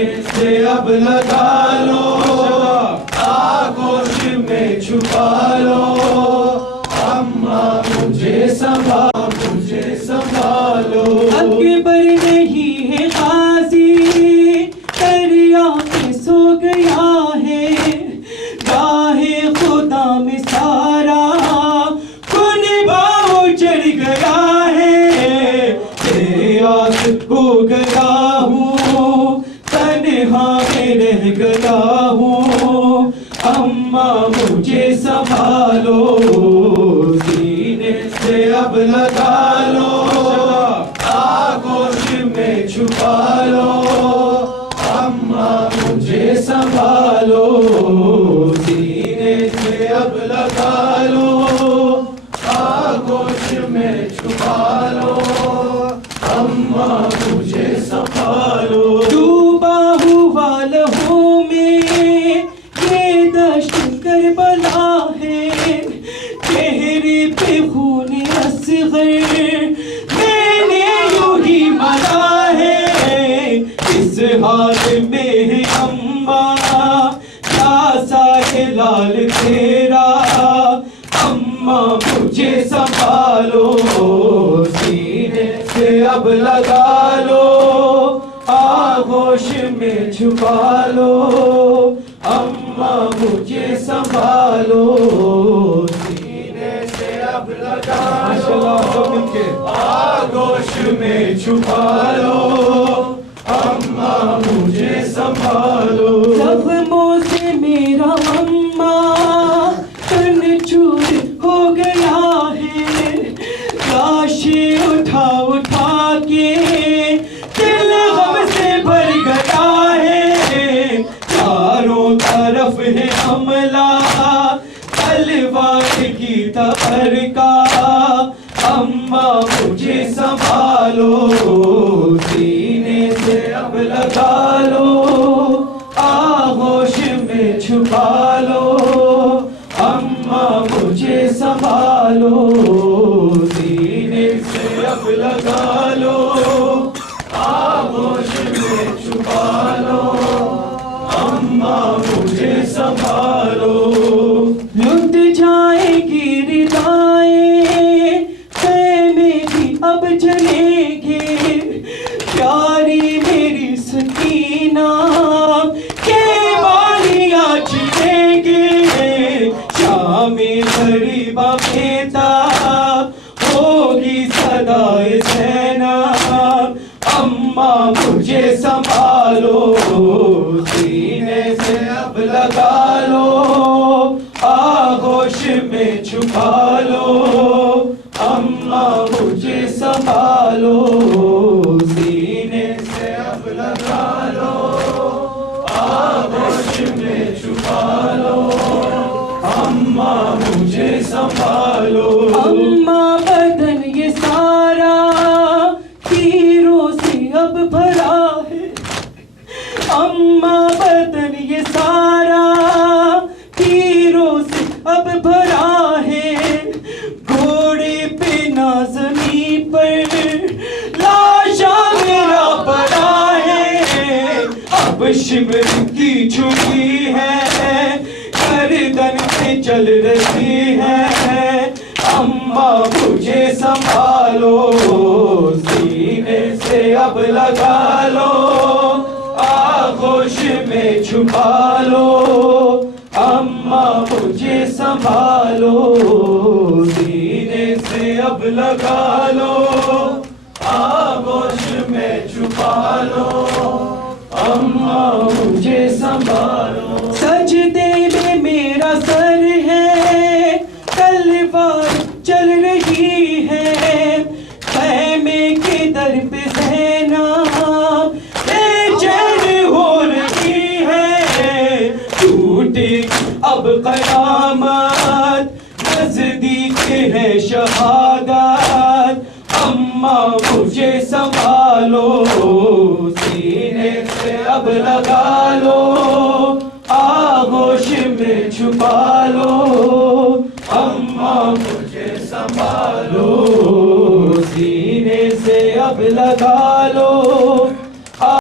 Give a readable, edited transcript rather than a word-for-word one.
सीने से अब लगा लो, आगोश में छुपा लो। अम्मा मुझे संभालो। अकबर नहीं है गाजी, दरिया में सो गया है। गाहे खुदा में सारा खुनबाओ चढ़ गया है। बेआस हो गया हूँ, तन्हा में रह गया हूँ। अम्मा मुझे संभालो, सीने से अब लगा लो, आगोश में छुपा लो। अम्मा मुझे संभालो, सीने से अब लगा लो, आगोश में छुपा लो। अम्मा मुझे संभालो। डूबा हुआ लहू में ये दश्त करबला है। चेहरे पे खून असग़र मैंने यूं ही मरा है। इस हाल में है अम्मा प्यासा है लाल तेरा। अम्मा मुझे संभालो, सीने से अब लगा लो, आगोश में छुपा लो। अम्मा मुझे संभालो, सीने से अब लगा लो, आगोश में छुपा लो। अम्मा मुझे संभालो। जख्मों से मेरा अम्मा तन चूर हो गया है। लाशें उठा उठा के दिल गम से भर गया है। चारों तरफ है हमला तलवार की तबर का। अम्मा मुझे संभालो, सीने से अब लगा लो, आगोश में छुपा लो। अम्मा मुझे संभालो, सीने से अब लगा लो, आगोश में छुपा लो। अम्मा मुझे संभालो। लुट जाएगी रिदाएं, खैमे भी अब जलेंगे। प्यारी मेरी सकीना के बालियाँ चिरेंगे। शामे गरीबा बेताब होगी सदाए ज़ैनब। अम्मा मुझे संभालो, सीने से अब लगा लो, आगोश में छुपा लो। अम्मा मुझे संभालो, सीने से अब लगा लो, आगोश में छुपा लो। अम्मा मुझे संभालो। अम्मा बदन ये सारा तीरों से अब भरा है। अम्मा बदन ये सारा तीरों से अब भरा है। घोड़े पे नाज़मी पर लाशा मेरा पड़ा है। अब शिमर की छुरी है, गर्दन पे चल रही है। अम्मा मुझे संभालो, सीने से अब लगा लो, आगोश में छुपा लो। अम्मा मुझे संभालो, सीने से अब लगा लो, आगोश में छुपा लो। अम्मा मुझे संभालो। सजदे में मेरा सर है, तलवार चल रही है। खैमे के दर पे ज़ैनब बेचैन हो रही है। टूटे अब क़यामत, नज़दीक है शहादत। अम्मा मुझे संभालो, सीने से अब लगा लो, आगोश में छुपा लो। अम्मा मुझे संभालो, सीने से अब लगा